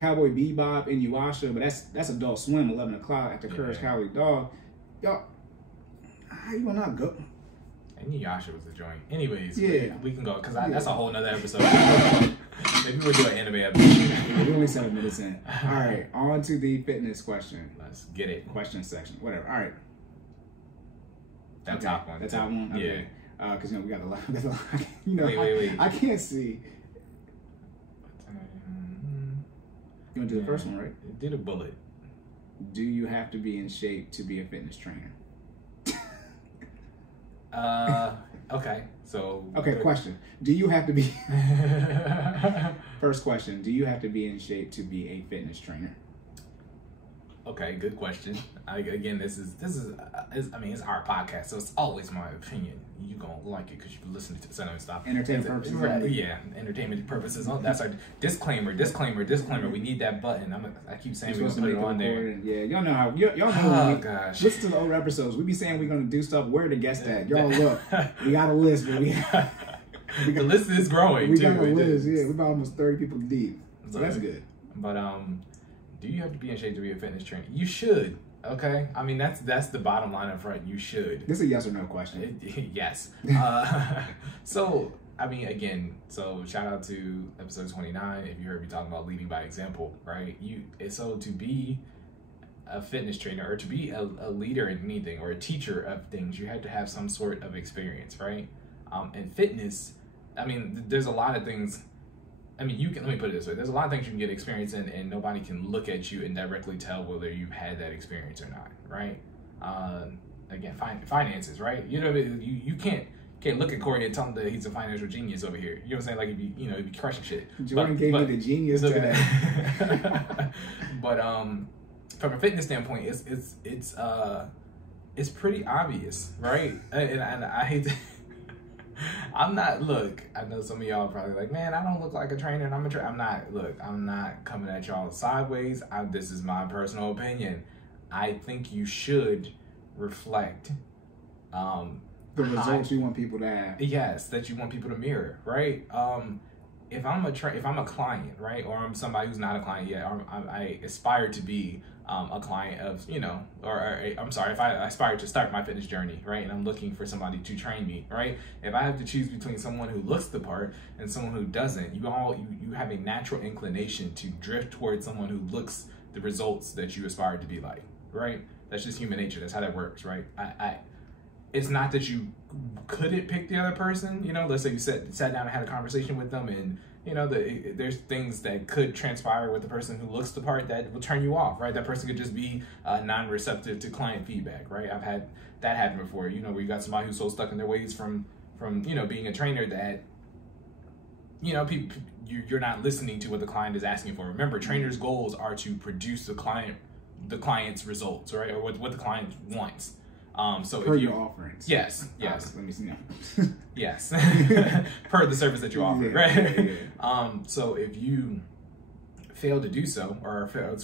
Cowboy Bebop, Inuyasha, but that's Adult Swim, 11 o'clock after Courage Cowardly Dog. Y'all, how you gonna not go? Inuyasha was the joint. Anyways, yeah, we can go because that's a whole nother episode. Maybe we'll do an anime episode. We're only 7 minutes in. All right, on to the fitness question. Let's get it. Question section, whatever. All right. That top one. That top one. Okay. Yeah. Because we got a lot. You know, wait. I can't see. You want to do the first one, right? Do the bullet. Do you have to be in shape to be a fitness trainer? Okay. So. Okay, question. Do you have to be... First question. Do you have to be in shape to be a fitness trainer? Okay, good question. Again, this is I mean, it's our podcast, so it's always my opinion. You gonna like it because you've listened to it stuff. Entertainment purposes. Right, yeah, entertainment purposes. Oh, that's our disclaimer. We need that button. I keep saying we're gonna put it on there. Yeah, y'all know how. Y'all know. Oh gosh. Listen to the old episodes. We be saying we're gonna do stuff. Where the guest at? Y'all look. We got a list, but the list is growing. We got a list. Yeah, we're about almost 30 people deep. So that's good. But do you have to be in shape to be a fitness trainer? You should. Okay, I mean that's the bottom line up front. You should. This is a yes or no question. Yes. So I mean, again, so shout out to episode 29. If you heard me talking about leading by example, right? So to be a fitness trainer or to be a leader in anything or a teacher of things, you have to have some sort of experience, right? And fitness, I mean, there's a lot of things. I mean, let me put it this way. There's a lot of things you can get experience in and nobody can look at you and directly tell whether you've had that experience or not, right? Again, finances, right? You know, you can't look at Cory and tell him that he's a financial genius over here. You know what I'm saying? Like, he'd be crushing shit. Jordan gave me the genius look tag. At that. But from a fitness standpoint, it's pretty obvious, right? And I hate to... look, I know some of y'all are probably like, man, I don't look like a trainer and I'm a trainer. I'm not coming at y'all sideways. This is my personal opinion. I think you should reflect the results you want people to have. Yes, that you want people to mirror, right? If I'm a client, right, or I'm somebody who's not a client yet, or I aspire to be a client of, I'm sorry, if I aspire to start my fitness journey, right, and I'm looking for somebody to train me, right, if I have to choose between someone who looks the part and someone who doesn't, you have a natural inclination to drift towards someone who looks the results that you aspire to be like, right? That's just human nature. That's how that works, right? It's not that you couldn't pick the other person, let's say you sat down and had a conversation with them and, there's things that could transpire with the person who looks the part that will turn you off, right? That person could just be non-receptive to client feedback, right? I've had that happen before, where you got somebody who's so stuck in their ways from being a trainer that, you're not listening to what the client is asking for. Remember, trainers' goals are to produce the client's results, right? Or what the client wants. So per if you, your offerings. Yes. Let me see now. Yes. Per the service that you offer, yeah, right? Yeah. So if you fail to do so, or fail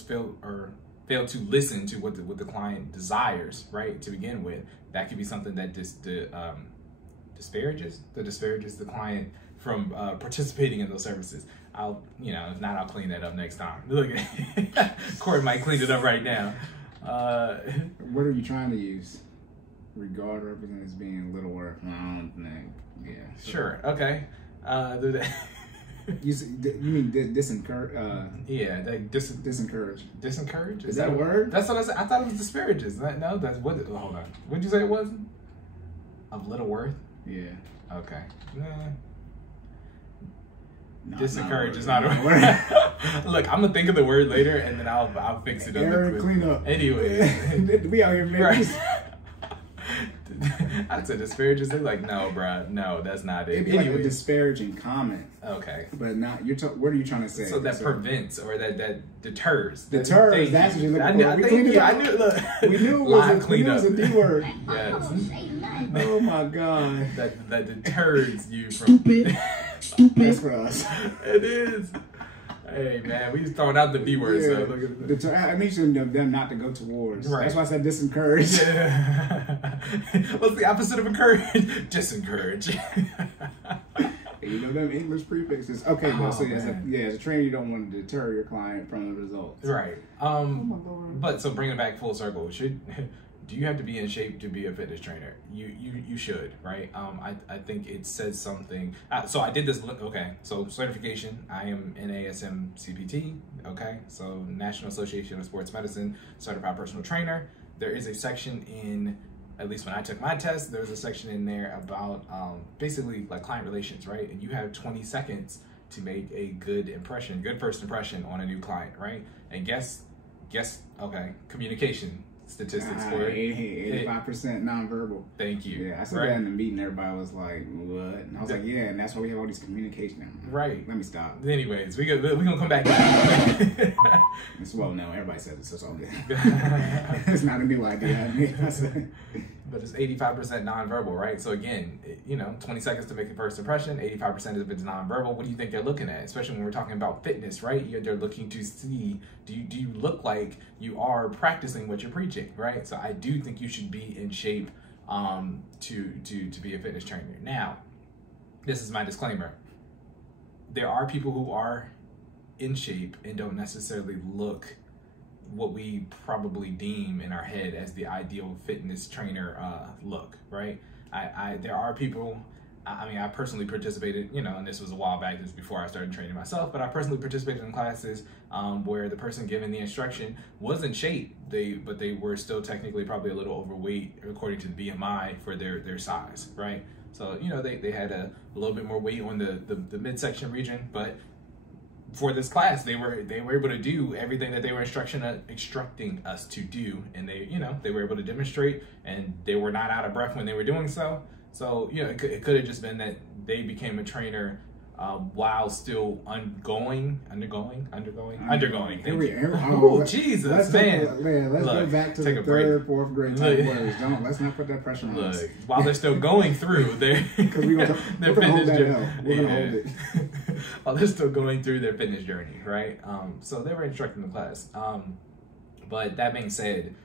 to listen to what the client desires, right, to begin with, that could be something that disparages the client from participating in those services. If not, I'll clean that up next time. Look, Cory might clean it up right now. What are you trying to use? Regard represents being little worth. I don't think. Yeah. Sure. Okay. You mean disencourage? Yeah. Disencourage. Disencourage? Is that a word? That's what I said. I thought it was disparages. No, that's what. Hold on. What did you say it was? Of little worth? Yeah. Okay. Nah. No, Disencourage is not a word. Look, I'm gonna think of the word later, and then I'll fix it up. Aaron, clean up. Anyway, we out here, man. Right. I said disparages. They're like, no, bro, no, that's not it. It'd be like a disparaging comment. Okay. But not. What are you trying to say? So that prevents or that deters. Deters. That's what you're looking for. I knew. Look, we knew it was a D word. Yes. Oh my God. That deters you from. Stupid. That's for us. It is. Hey man, we just throwing out the B word. Yeah. So look at I mentioned them not to go towards. Right. That's why I said disencourage. Yeah. What's the opposite of encourage? Disencourage. You know them English prefixes. Okay, but so as a trainer, you don't want to deter your client from the results. Right. Oh my Lord. But so bringing it back full circle, do you have to be in shape to be a fitness trainer? You should, right? I think it says something. So I did this. Okay, so certification. I am NASM CPT. Okay, so National Association of Sports Medicine Certified Personal Trainer. There is a section in, at least when I took my test, there was a section in there about basically like client relations, right? And you have 20 seconds to make a good first impression on a new client, right? And guess, okay, communication statistics for it. 85% nonverbal. Thank you. Yeah, I said that in the meeting. Everybody was like, "What?" And I was like, "Yeah," and that's why we have all these communication. Right. Let me stop. Anyways, we're gonna come back. It's well known. Everybody says it, so it's all good. It's not a new idea. But it's 85% nonverbal, right? So again, 20 seconds to make a first impression, 85% of it's nonverbal. What do you think they're looking at? Especially when we're talking about fitness, right? They're looking to see, do you look like you are practicing what you're preaching, right? So I do think you should be in shape to be a fitness trainer. Now, this is my disclaimer. There are people who are in shape and don't necessarily look what we probably deem in our head as the ideal fitness trainer look, right? There are people, I personally participated, and this was a while back, this was before I started training myself, but I personally participated in classes where the person giving the instruction was in shape, but they were still technically probably a little overweight according to the BMI for their size, right? So, they had a little bit more weight on the midsection region, but for this class, they were able to do everything that they were instructing us to do, and they were able to demonstrate, and they were not out of breath when they were doing so. So it could have just been that they became a trainer while still undergoing. Oh Jesus, man! Let's go back to the third, fourth grade type words. Let's not put that pressure on us. While they're still going through their fitness journey. While they're still going through their fitness journey, right? So they were instructing the class. But that being said,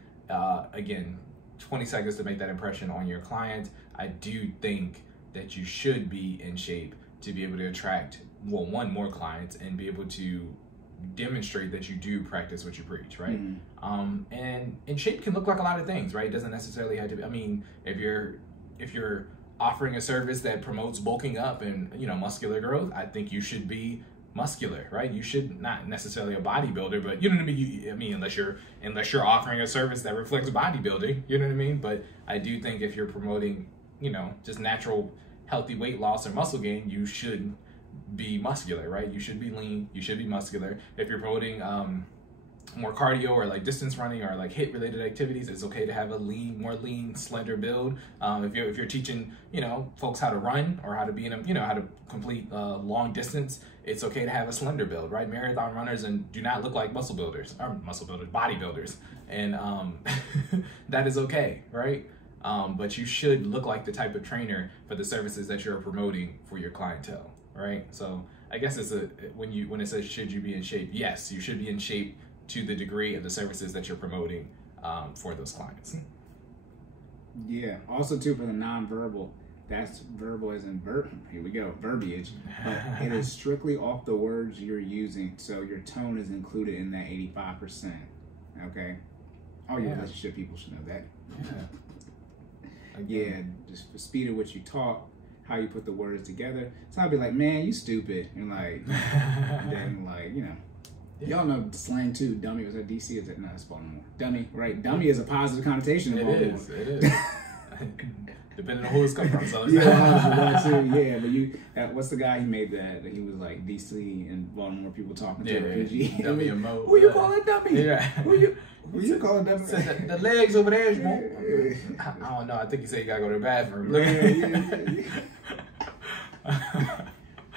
again, 20 seconds to make that impression on your client. I do think that you should be in shape to be able to attract, more clients and be able to demonstrate that you do practice what you preach, right? And shape can look like a lot of things, right? It doesn't necessarily have to be, if you're offering a service that promotes bulking up and muscular growth, I think you should be muscular, right? You should not necessarily a bodybuilder, but you know what I mean. Unless you're offering a service that reflects bodybuilding, you know what I mean. But I do think if you're promoting, just natural healthy weight loss or muscle gain, you should be muscular, right? You should be lean. You should be muscular. If you're promoting more cardio or like distance running or like HIIT related activities, it's okay to have a more lean, slender build. If you're teaching, folks how to run or how to be how to complete long distance, it's okay to have a slender build, right? Marathon runners do not look like bodybuilders, and that is okay, right? But you should look like the type of trainer for the services that you're promoting for your clientele, right? So I guess when it says should you be in shape, yes, you should be in shape to the degree of the services that you're promoting for those clients. Yeah. Also, too, for the nonverbal, that's verbal as in here we go, verbiage. But it is strictly off the words you're using, so your tone is included in that 85%. Okay? All your relationship people should know that. Yeah, just the speed at which you talk, how you put the words together. So I'll be like, man, you stupid. And like, and then y'all know slang too. Dummy was at DC. Is that not Baltimore? Dummy, right? Dummy is a positive connotation in Baltimore. It is. Depending on who it's coming from. So but what's the guy he made that he was like DC and Baltimore people talking to PG. Dummy and Mo. Who you calling dummy? Yeah. Who you calling dummy? Said the legs over there. I don't know. I think he said you gotta go to the bathroom.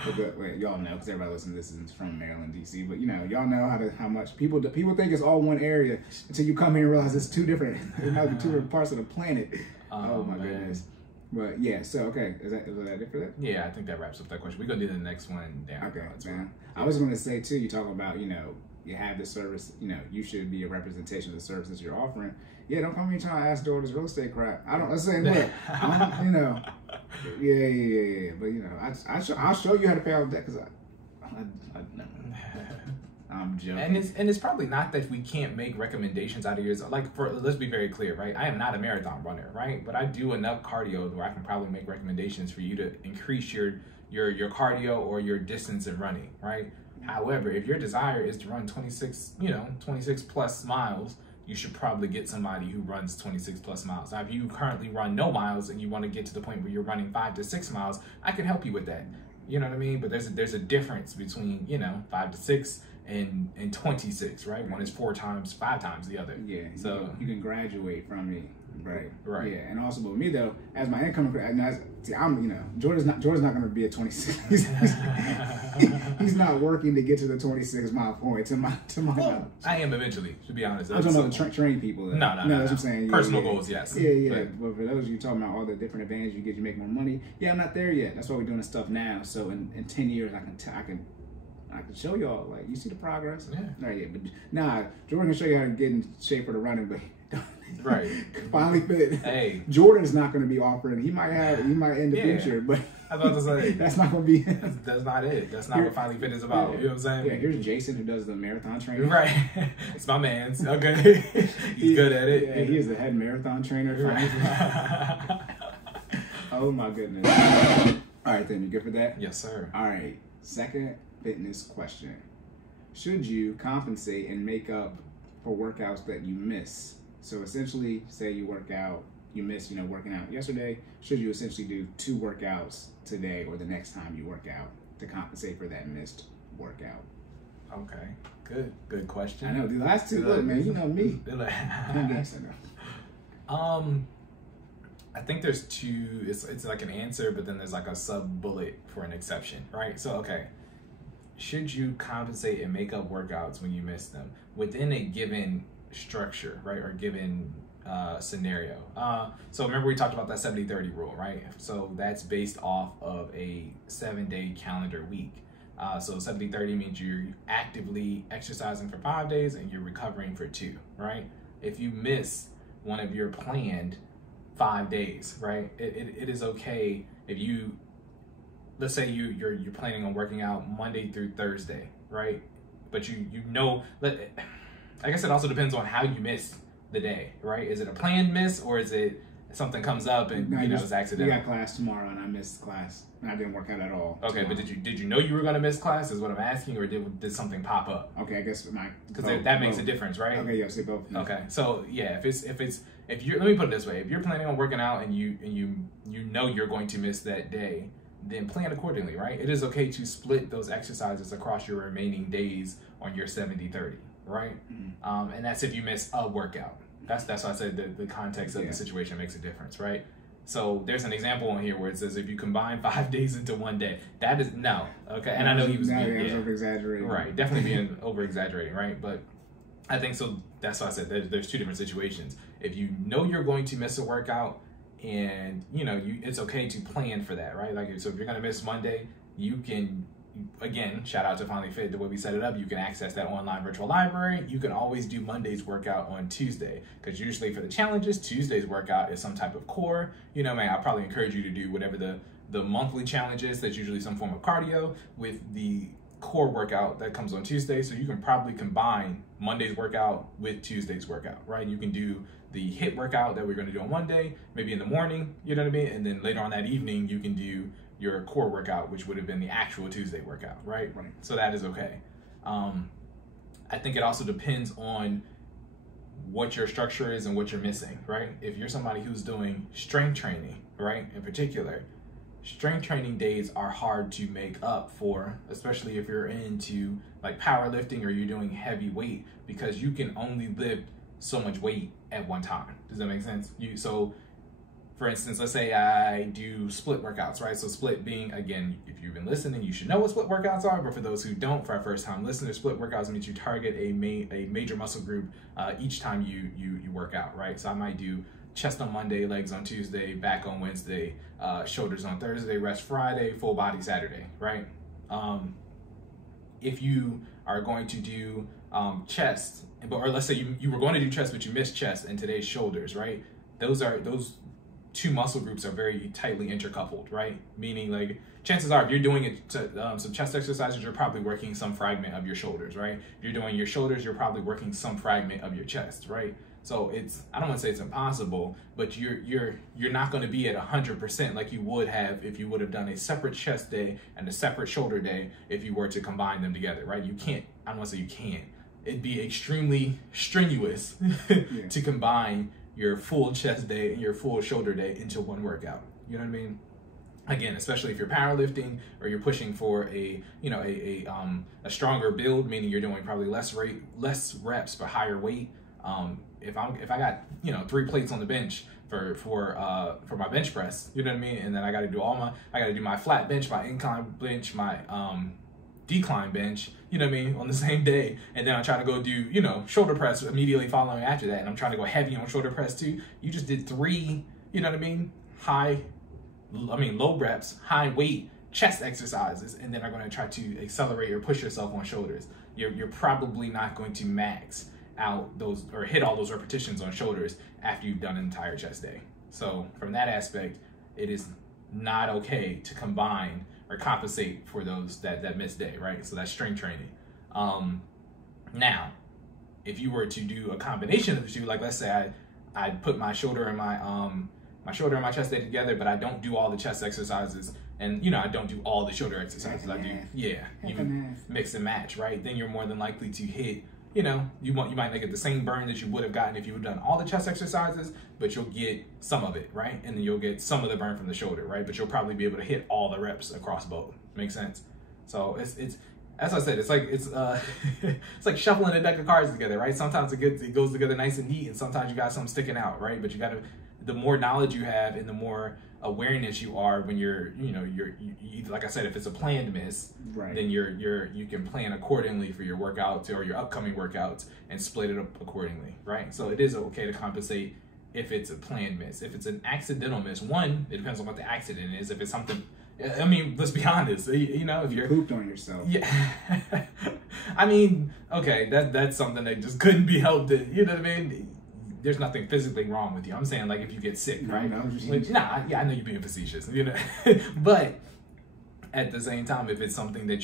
But wait, y'all know, because everybody listening to this is from Maryland, DC. But y'all know how much people think it's all one area until you come here and realize it's two different parts of the planet. Oh my goodness. But yeah, so okay, is that it for that? Yeah, I think that wraps up that question. We're gonna do the next one down. Okay, man. I was gonna say too, you talk about you have this service, you know, you should be a representation of the services you're offering. Yeah, don't come here trying to ask Jordan's real estate crap. I'm saying, look, you know, yeah. But, you know, I'll show you how to pay off debt because I'm joking. And it's probably not that we can't make recommendations out of yours. Like, let's be very clear, right? I am not a marathon runner, right? But I do enough cardio where I can probably make recommendations for you to increase your cardio or your distance in running, right? However, if your desire is to run 26 plus miles, you should probably get somebody who runs 26 plus miles. Now, if you currently run no miles and you want to get to the point where you're running 5 to 6 miles, I can help you with that. You know what I mean? But there's a difference between, you know, 5 to 6 and 26, right? One is 4 times, 5 times the other. Yeah. So you can graduate from me. Right. Yeah, and also, but with me though, as my income, I'm, you know, Jordan's not going to be at 26. He's not working to get to the 26 mile point. To my knowledge. I am eventually, to be honest. I'm talking about the train people. Though. No, that's what I'm saying. Personal goals, yes. Yeah. But for those of you talking about all the different advantages you get, you make more money. Yeah, I'm not there yet. That's why we're doing this stuff now. So in 10 years, I can show y'all, like, you see the progress. Yeah. Right. Yeah. But nah, Jordan can show you how to get in shape for the running, but. Right. FinallyFit. Hey. Jordan's not going to be offering. He might in the future, but I was about to say that's not going to be. That's not it. That's not what FinallyFit is about. Yeah. You know what I'm saying? Yeah. Here's Jason who does the marathon training. Right. It's my man's. Okay. He's good at it. Yeah. He is the head marathon trainer. Right. Oh my goodness. All right, then you good for that? Yes, sir. All right. Second fitness question: should you compensate and make up for workouts that you miss? So essentially, say you work out, you miss, you know, working out yesterday. Should you essentially do 2 workouts today or the next time you work out to compensate for that missed workout? Okay, good question. I know the last 2. Look, man, you know me. I think there's 2. It's like an answer, but then there's like a sub bullet for an exception, right? So okay, should you compensate and make up workouts when you miss them within a given structure, right, or given scenario? So remember we talked about that 70-30 rule, right? So that's based off of a 7-day calendar week. So 70-30 means you're actively exercising for 5 days and you're recovering for 2, right? If you miss one of your planned 5 days, right, it is okay if you, let's say you're planning on working out Monday through Thursday, right? But you know, I guess it also depends on how you miss the day, right? Is it a planned miss or is it something comes up and it's accidental? We got class tomorrow and I missed class and I didn't work out at all. Okay, tomorrow. But did you know you were going to miss class is what I'm asking, or did something pop up? Okay, I guess because that makes a difference, right? Okay, yeah, say both. Okay, so yeah, if you're, let me put it this way: if you're planning on working out and you know you're going to miss that day, then plan accordingly, right? It is okay to split those exercises across your remaining days on your 70-30. Right? Mm-hmm. And that's if you miss a workout. That's why I said the context of the situation makes a difference, right? So there's an example on here where it says if you combine 5 days into 1 day, that is no. Okay, and I know he was over-exaggerating. Right, definitely being over-exaggerating, right? But I think so. That's why I said there's 2 different situations. If you know you're going to miss a workout, and you know it's okay to plan for that, right? Like, so if you're going to miss Monday, you can. Again, shout out to FinallyFit, the way we set it up. You can access that online virtual library. You can always do Monday's workout on Tuesday, because usually for the challenges, Tuesday's workout is some type of core. You know, man, I probably encourage you to do whatever the monthly challenge is. That's usually some form of cardio with the core workout that comes on Tuesday. So you can probably combine Monday's workout with Tuesday's workout, right? You can do the HIIT workout that we're going to do on Monday, maybe in the morning, you know what I mean? And then later on that evening, you can do your core workout, which would have been the actual Tuesday workout, right? So that is okay. I think it also depends on what your structure is and what you're missing, right? If you're somebody who's doing strength training, right, in particular, strength training days are hard to make up for, especially if you're into like powerlifting or you're doing heavy weight, because you can only lift so much weight at one time. Does that make sense? So for instance, let's say I do split workouts, right? So split being, again, if you've been listening, you should know what split workouts are, but for those who don't, for our first time listeners, split workouts means you target a major muscle group each time you work out, right? So I might do chest on Monday, legs on Tuesday, back on Wednesday, shoulders on Thursday, rest Friday, full body Saturday, right? If you are going to do chest, or let's say you were going to do chest, but you missed chest and today's shoulders, right? Those two muscle groups are very tightly intercoupled, right? Meaning, like, chances are if you're doing some chest exercises, you're probably working some fragment of your shoulders, right? If you're doing your shoulders, you're probably working some fragment of your chest, right? So I don't want to say it's impossible, but you're not going to be at 100% like you would have if you would have done a separate chest day and a separate shoulder day if you were to combine them together, right? You can't. I don't want to say you can't. It'd be extremely strenuous to combine your full chest day and your full shoulder day into one workout. You know what I mean? Again, especially if you're powerlifting or you're pushing for a stronger build, meaning you're doing probably less reps but higher weight. If I got 3 plates on the bench for my bench press, you know what I mean, and then I got to do my flat bench, my incline bench, my decline bench, you know what I mean, on the same day, and then I try to go do shoulder press immediately following after that, and I'm trying to go heavy on shoulder press too. You just did 3, you know what I mean, low reps, high weight chest exercises, and then are going to try to accelerate or push yourself on shoulders. You're probably not going to max out those or hit all those repetitions on shoulders after you've done an entire chest day. So from that aspect, it is not okay to combine or compensate for those that missed day, right? So that's strength training. Now, if you were to do a combination of the two, like let's say I put my shoulder and my chest day together, but I don't do all the chest exercises, and I don't do all the shoulder exercises. I do, you mix and match, right? Then you're more than likely to hit. You might not get the same burn that you would have gotten if you would have done all the chest exercises, but you'll get some of it, right? And then you'll get some of the burn from the shoulder, right? But you'll probably be able to hit all the reps across both. Makes sense? So it's as I said, it's like shuffling a deck of cards together, right? Sometimes it goes together nice and neat, and sometimes you got something sticking out, right? But the more knowledge you have and the more awareness you are when you're like I said, if it's a planned miss, right, then you can plan accordingly for your workouts or your upcoming workouts and split it up accordingly, right? So it is okay to compensate if it's a planned miss. If it's an accidental miss, it depends on what the accident is. If it's something, I mean, let's be honest, if you're pooped on yourself, yeah. I mean, okay, that's something that just couldn't be helped. You know what I mean? There's nothing physically wrong with you. I'm saying, like, if you get sick, right? No, I know you're being facetious, but at the same time, if it's something that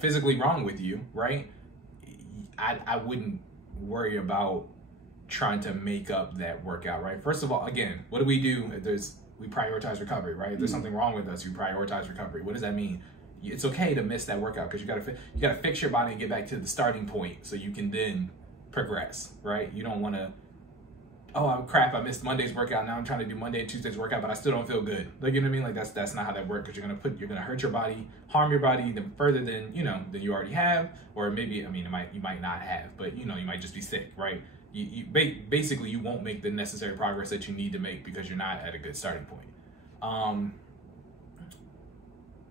physically wrong with you, right? I wouldn't worry about trying to make up that workout, right? First of all, again, what do? We prioritize recovery, right? If there's something wrong with us, you prioritize recovery. What does that mean? It's okay to miss that workout because you gotta fix your body and get back to the starting point so you can then progress, right? You don't want to, oh crap, I missed Monday's workout, now I'm trying to do Monday and Tuesday's workout, but I still don't feel good. Like, you know what I mean? Like, that's not how that works, because you're gonna hurt your body, harm your body even further than than you already have, or maybe, I mean, you might not have, but you might just be sick, right? Basically you won't make the necessary progress that you need to make because you're not at a good starting point.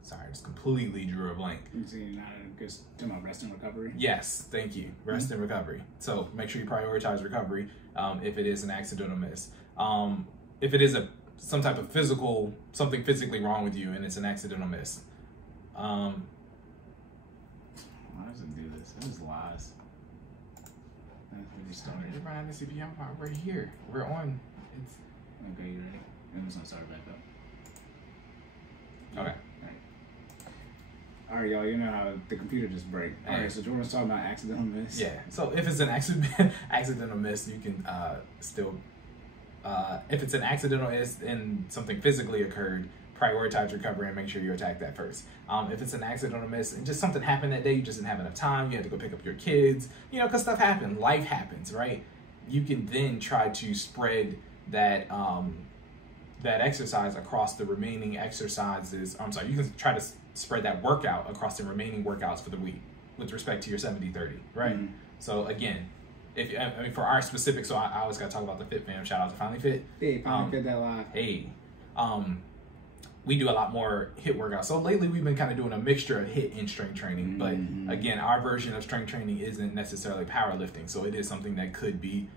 Sorry, I just completely drew a blank. So you're not talking about rest and recovery? Yes, thank you. Rest and recovery. So make sure you prioritize recovery if it is an accidental miss. If it is some type of something physically wrong with you and it's an accidental miss. Why does it do this? That is lies. You're behind the CPM part right here. We're on. Okay, you ready? I'm just gonna start back up. Okay. All right, y'all, you know how the computer just break. All right, so Jordan's talking about accidental miss. Yeah, so if it's an accidental miss, you can still, if it's an accidental miss and something physically occurred, prioritize recovery and make sure you attack that first. If it's an accidental miss and just something happened that day, you just didn't have enough time, you had to go pick up your kids, because stuff happens, life happens, right? You can then try to spread that exercise across the remaining exercises. You can try to spread that workout across the remaining workouts for the week with respect to your 70-30, right? Mm-hmm. So again, for our specific, so I always got to talk about the Fit Fam. Shout out to FinallyFit. Hey, FinallyFit that live. Hey, we do a lot more HIIT workouts. So lately we've been kind of doing a mixture of HIIT and strength training. Mm-hmm. But again, our version of strength training isn't necessarily powerlifting. So it is something that could be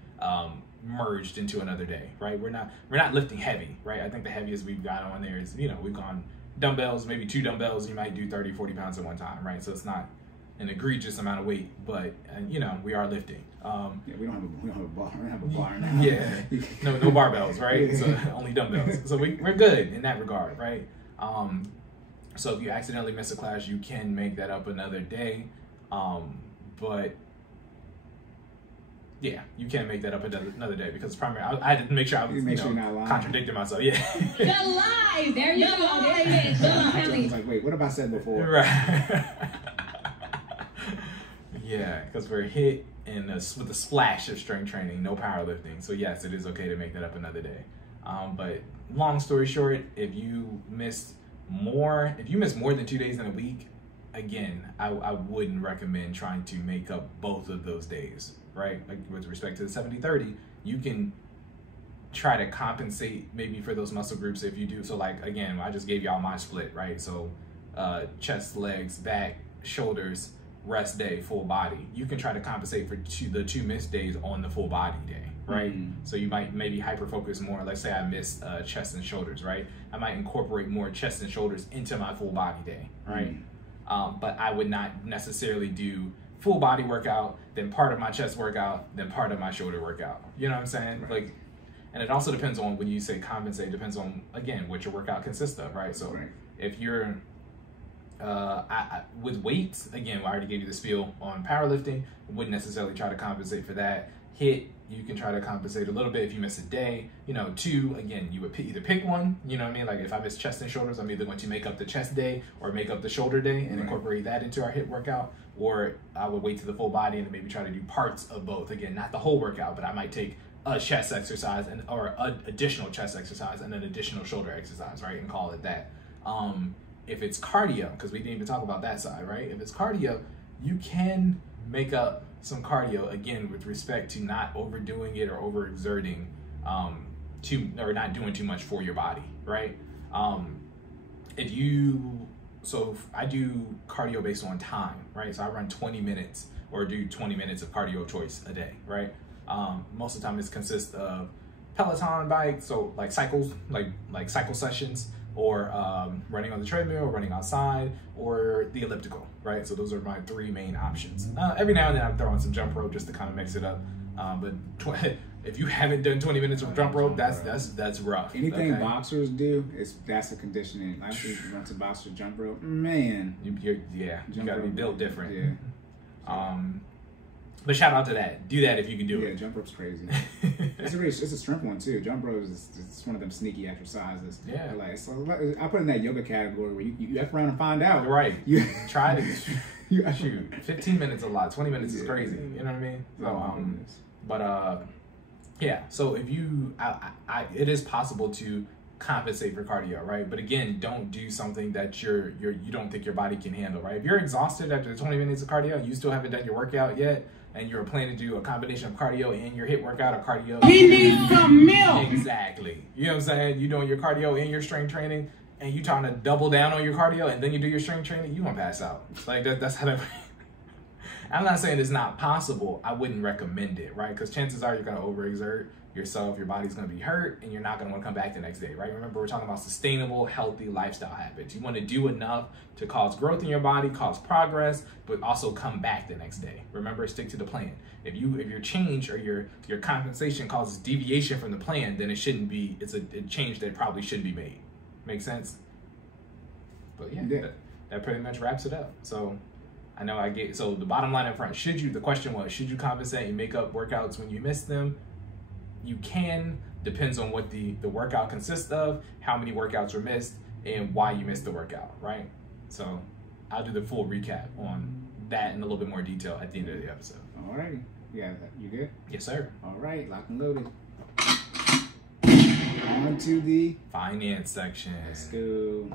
merged into another day, right? We're not lifting heavy, right? I think the heaviest we've got on there is, we've gone dumbbells, maybe 2 dumbbells, you might do 30, 40 pounds at one time, right? So it's not an egregious amount of weight, but you know, we are lifting. Yeah, we don't have a bar. We don't have a bar now. Yeah, no barbells, right? So only dumbbells. So we're good in that regard, right? So if you accidentally miss a class, you can make that up another day, but yeah, you can't make that up another day because primary. I had to make sure I was contradicting myself. Yeah, you're live. There you go. There it is. I was like, wait, what have I said before? Right. Yeah, because we're hit and with a splash of strength training, no powerlifting. So yes, it is okay to make that up another day. But long story short, if you miss more than 2 days in a week, again, I wouldn't recommend trying to make up both of those days, right? Like with respect to the 70-30, you can try to compensate maybe for those muscle groups if you do. So like, again, I just gave y'all my split, right? So chest, legs, back, shoulders, rest day, full body. You can try to compensate for the 2 missed days on the full body day, right? So you might maybe hyper focus more. Let's say I missed chest and shoulders, right? I might incorporate more chest and shoulders into my full body day, right? But I would not necessarily do full body workout, then part of my chest workout, then part of my shoulder workout. You know what I'm saying? Right. Like, and it also depends on, when you say compensate, depends on, again, what your workout consists of, right? So if you're with weights, again, I already gave you the spiel on powerlifting. Wouldn't necessarily try to compensate for that. HIIT, you can try to compensate a little bit if you miss a day. You know, 2, again, you would either pick one, you know what I mean? Like if I miss chest and shoulders, I'm either going to make up the chest day or make up the shoulder day and incorporate that into our HIIT workout, or I would wait to the full body and maybe try to do parts of both. Again, not the whole workout, but I might take a chest exercise or an additional chest exercise and an additional shoulder exercise, right? And call it that. If it's cardio, because we didn't even talk about that side, right? If it's cardio, you can make up some cardio, again, with respect to not overdoing it or overexerting, or not doing too much for your body, right? So I do cardio based on time, right? So I run 20 minutes or do 20 minutes of cardio of choice a day, right? Most of the time this consists of Peloton bikes, so like cycles, like cycle sessions, or running on the treadmill, or running outside, or the elliptical, right? So those are my 3 main options. Every now and then I'm throwing some jump rope just to kind of mix it up. But if you haven't done 20 minutes of jump rope, that's rough. Anything boxers do, that's a conditioning. I actually run to boxer jump rope. Man, you gotta be built different. Yeah. But shout out to that. Do that if you can do it. Yeah, jump rope's crazy. It's a strength one too. Jump rope it's one of them sneaky exercises. Yeah. Like, so I put in that yoga category where you F around and find out. Right. You try to shoot. 15 minutes a lot. 20 minutes is crazy. You know what I mean? So yeah. So if you, it is possible to compensate for cardio, right? But again, don't do something that you don't think your body can handle, right? If you're exhausted after the 20 minutes of cardio, you still haven't done your workout yet, and you're planning to do a combination of cardio and your HIIT workout, or cardio. He needs some milk. Exactly. You know what I'm saying? You're doing your cardio and your strength training, and you trying to double down on your cardio, and then you do your strength training, you gonna pass out. Like that's how that. I'm not saying it's not possible. I wouldn't recommend it, right? Because chances are you're gonna overexert yourself, your body's gonna be hurt, and you're not gonna want to come back the next day, right? Remember, we're talking about sustainable, healthy lifestyle habits. You want to do enough to cause growth in your body, cause progress, but also come back the next day. Remember, stick to the plan. If your change or your compensation causes deviation from the plan, then it's a change that probably shouldn't be made. Make sense? But yeah. That pretty much wraps it up. So I know so the bottom line up front, the question was, should you compensate and make up workouts when you miss them? You can, depends on what the workout consists of, how many workouts were missed, and why you missed the workout, right? So I'll do the full recap on that in a little bit more detail at the end of the episode. All right. Yeah, you good? Yes, sir. All right, lock and loaded. On to the finance section. Let's go.